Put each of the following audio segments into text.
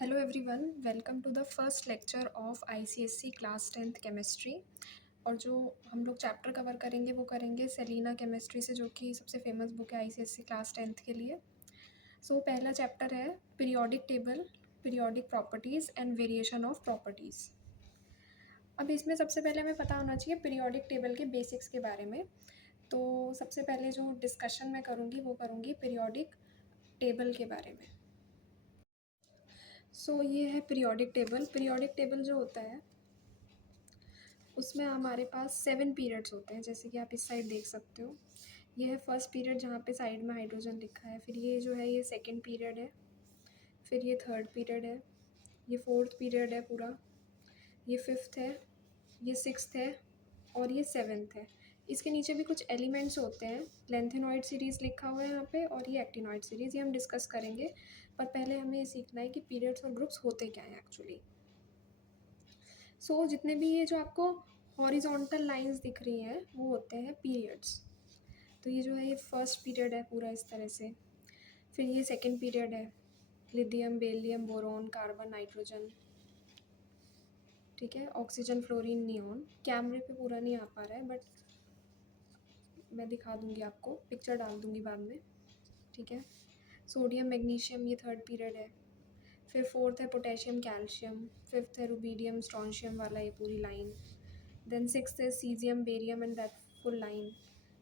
Hello everyone, welcome to the first lecture of ICSE class 10th chemistry. और जो हम लोग चैप्टर कवर करेंगे वो करेंगे सेलिना केमिस्ट्री से, जो कि सबसे फेमस बुक है ICSE क्लास 10th के लिए। पहला चैप्टर है periodic table, periodic properties and variation of properties. अब इसमें सबसे पहले हमें पता होना चाहिए पीरियोडिक टेबल के बेसिक्स के बारे में। तो सबसे पहले जो डिस्कशन मैं करूँगी वो करूँगी पीरियोडिक टेबल के बारे में। ये है पीरियोडिक टेबल। पीरियोडिक टेबल जो होता है उसमें हमारे पास 7 पीरियड्स होते हैं, जैसे कि आप इस साइड देख सकते हो। ये है फर्स्ट पीरियड जहाँ पे साइड में हाइड्रोजन लिखा है, फिर ये जो है ये सेकंड पीरियड है, फिर ये थर्ड पीरियड है, ये फोर्थ पीरियड है पूरा, ये फिफ्थ है, ये सिक्स्थ है और ये सेवन्थ है। इसके नीचे भी कुछ एलिमेंट्स होते हैं। लेंथेनॉइड सीरीज़ लिखा हुआ है यहाँ पे और ये एक्टिनॉइड सीरीज़, ये हम डिस्कस करेंगे। पर पहले हमें ये सीखना है कि पीरियड्स और ग्रुप्स होते क्या हैं एक्चुअली। जितने भी ये जो आपको हॉरिजॉन्टल लाइंस दिख रही हैं वो होते हैं पीरियड्स। तो ये जो है ये फर्स्ट पीरियड है पूरा इस तरह से। फिर ये सेकंड पीरियड है, lithium, beryllium, boron, carbon, nitrogen, ठीक है, ऑक्सीजन, फ्लोरीन, नियॉन। कैमरे पे पूरा नहीं आ पा रहा है बट मैं दिखा दूंगी आपको, पिक्चर डाल दूंगी बाद में, ठीक है। सोडियम, मैग्नीशियम, ये थर्ड पीरियड है। फिर फोर्थ है पोटेशियम, कैल्शियम। फिफ्थ है रुबीडियम, स्ट्रॉन्शियम वाला ये पूरी लाइन। देन सिक्स्थ है caesium, barium and that full line.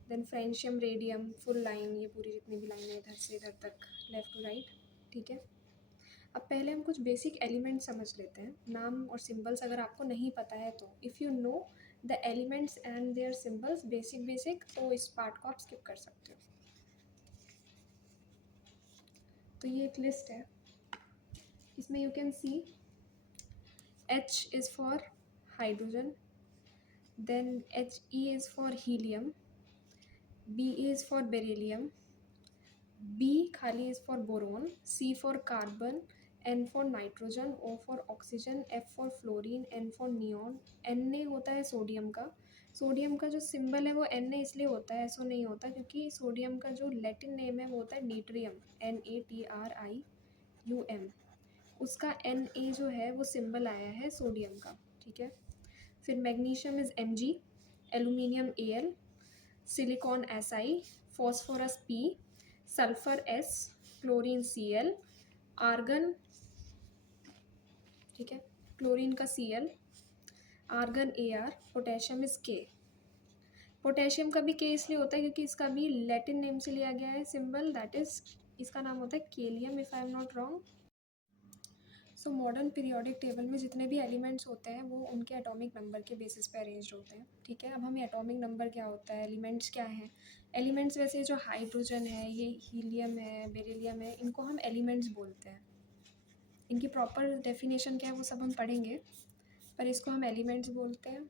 Then francium, radium, full line, ये पूरी जितनी भी लाइन है इधर से इधर तक, लेफ़्ट टू राइट, ठीक है। अब पहले हम कुछ बेसिक एलिमेंट्स समझ लेते हैं। नाम और सिंबल्स अगर आपको नहीं पता है तो if you know the elements and their symbols basic तो इस पार्ट को आप स्किप कर सकते हो। तो ये एक लिस्ट है, इसमें you can see H is for hydrogen, then He is for helium, B is for beryllium, B खाली is for boron, C for carbon, N for nitrogen, O for oxygen, F for fluorine, N for neon। Na होता है sodium का। Sodium का जो symbol है वो Na इसलिए होता है, SO नहीं होता, क्योंकि सोडियम का जो लैटिन नेम है वो होता है नीट्रियम, NaTrium। उसका Na जो है वो सिंबल आया है सोडियम का, ठीक है। फिर magnesium is Mg, aluminium Al, silicon Si, phosphorus P, sulphur S, chlorine Cl, argon, ठीक है, क्लोरीन का Cl, argon Ar, potassium is K। Potassium का भी K इसलिए होता है क्योंकि इसका भी लैटिन नेम से लिया गया है सिंबल, दैट इज़ इसका नाम होता है केलियम, if I am not wrong. Modern periodic table में जितने भी एलिमेंट्स होते हैं वो उनके एटॉमिक नंबर के बेसिस पे अरेंज्ड होते हैं, ठीक है। अब हमें एटॉमिक नंबर क्या होता है, एलिमेंट्स क्या हैं। एलिमेंट्स वैसे जो हाइड्रोजन है, ये हीलियम है, बेरिलियम है, इनको हम एलिमेंट्स बोलते हैं। इनकी प्रॉपर डेफिनेशन क्या है वो सब हम पढ़ेंगे, पर इसको हम एलिमेंट्स बोलते हैं।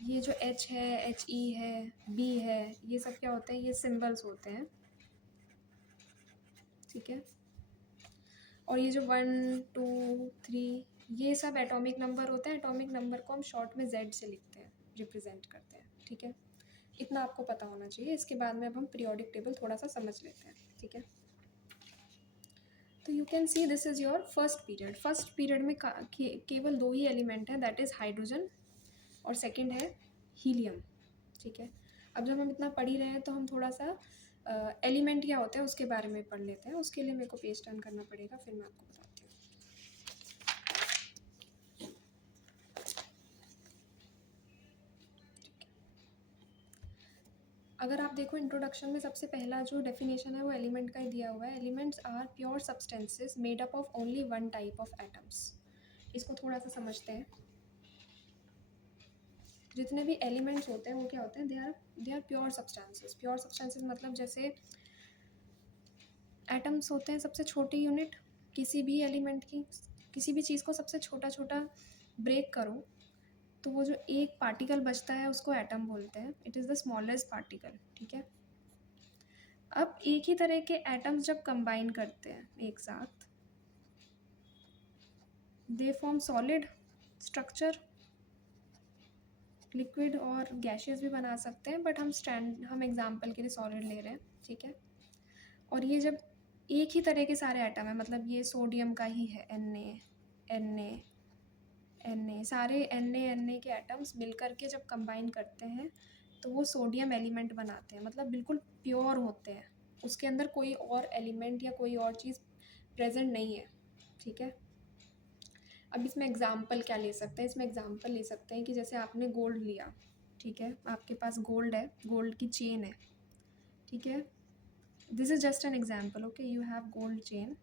ये जो H है, He है, B है, ये सब क्या होते हैं, ये सिम्बल्स होते हैं, ठीक है। और ये जो 1 2 3 ये सब एटॉमिक नंबर होते हैं। एटॉमिक नंबर को हम शॉर्ट में Z से लिखते हैं, रिप्रेजेंट करते हैं, ठीक है। इतना आपको पता होना चाहिए। इसके बाद में अब हम पीरियोडिक टेबल थोड़ा सा समझ लेते हैं, ठीक है। तो you can see this is your first period. First period में केवल दो ही एलिमेंट हैं, दैट इज़ हाइड्रोजन और सेकेंड है हीलियम, ठीक है। अब जब हम इतना पढ़ ही रहे हैं तो हम थोड़ा सा एलिमेंट क्या होते हैं उसके बारे में पढ़ लेते हैं। उसके लिए मेरे को पेज टर्न करना पड़ेगा, फिर मैं आपको बताती हूँ। अगर आप देखो इंट्रोडक्शन में सबसे पहला जो डेफिनेशन है वो एलिमेंट का ही दिया हुआ है। Elements are pure substances made up of only one type of atoms. इसको थोड़ा सा समझते हैं। जितने भी एलिमेंट्स होते हैं वो क्या होते हैं, they are pure substances. Pure substances मतलब जैसे एटम्स होते हैं सबसे छोटी यूनिट किसी भी एलिमेंट की। किसी भी चीज़ को सबसे छोटा छोटा ब्रेक करो तो वो जो एक पार्टिकल बचता है उसको एटम बोलते हैं। It is the smallest particle, ठीक है। अब एक ही तरह के एटम्स जब कंबाइन करते हैं एक साथ, they form solid structure. Liquid और गैशियस भी बना सकते हैं, बट हम एग्जांपल के लिए सॉलिड ले रहे हैं, ठीक है। और ये जब एक ही तरह के सारे एटम है, मतलब ये सोडियम का ही है, Na सारे Na के एटम्स मिलकर के जब कंबाइन करते हैं तो वो सोडियम एलिमेंट बनाते हैं, मतलब बिल्कुल प्योर होते हैं, उसके अंदर कोई और एलिमेंट या कोई और चीज़ प्रेजेंट नहीं है। ठीक है, अब इसमें एग्जाम्पल क्या ले सकते हैं, इसमें एग्जाम्पल ले सकते हैं कि जैसे आपने गोल्ड लिया, ठीक है, आपके पास गोल्ड है, गोल्ड की चेन है, ठीक है, this is just an example, okay, you have gold chain.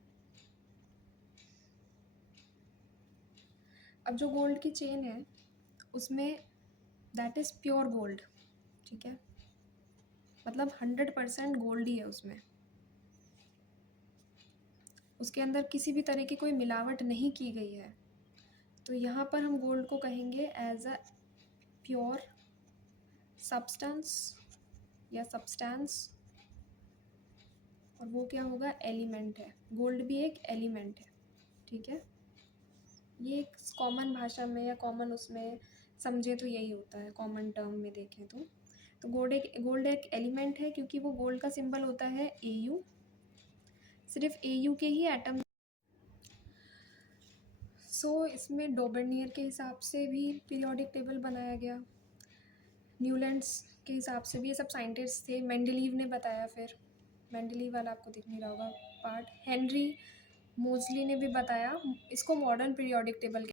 अब जो गोल्ड की चेन है उसमें दैट इज़ प्योर गोल्ड, ठीक है, मतलब 100% गोल्ड ही है उसमें, उसके अंदर किसी भी तरह की कोई मिलावट नहीं की गई है, तो यहाँ पर हम गोल्ड को कहेंगे एज अ प्योर सब्सटेंस या सब्सटेंस, और वो क्या होगा, एलिमेंट है, गोल्ड भी एक एलिमेंट है। ठीक है, ये एक कॉमन भाषा में या कॉमन उसमें समझे तो यही होता है, कॉमन टर्म में देखें तो गोल्ड एक एलिमेंट है, क्योंकि वो गोल्ड का सिंबल होता है Au, सिर्फ Au के ही एटम। इसमें डॉबर्नियर के हिसाब से भी पीरियोडिक टेबल बनाया गया, न्यूलैंड्स के हिसाब से भी, ये सब साइंटिस्ट थे, मेंडलीव ने बताया, फिर मेंडलीव वाला आपको दिख नहीं रहा होगा पार्ट, हेनरी मोजली ने भी बताया इसको मॉडर्न पीरियोडिक टेबल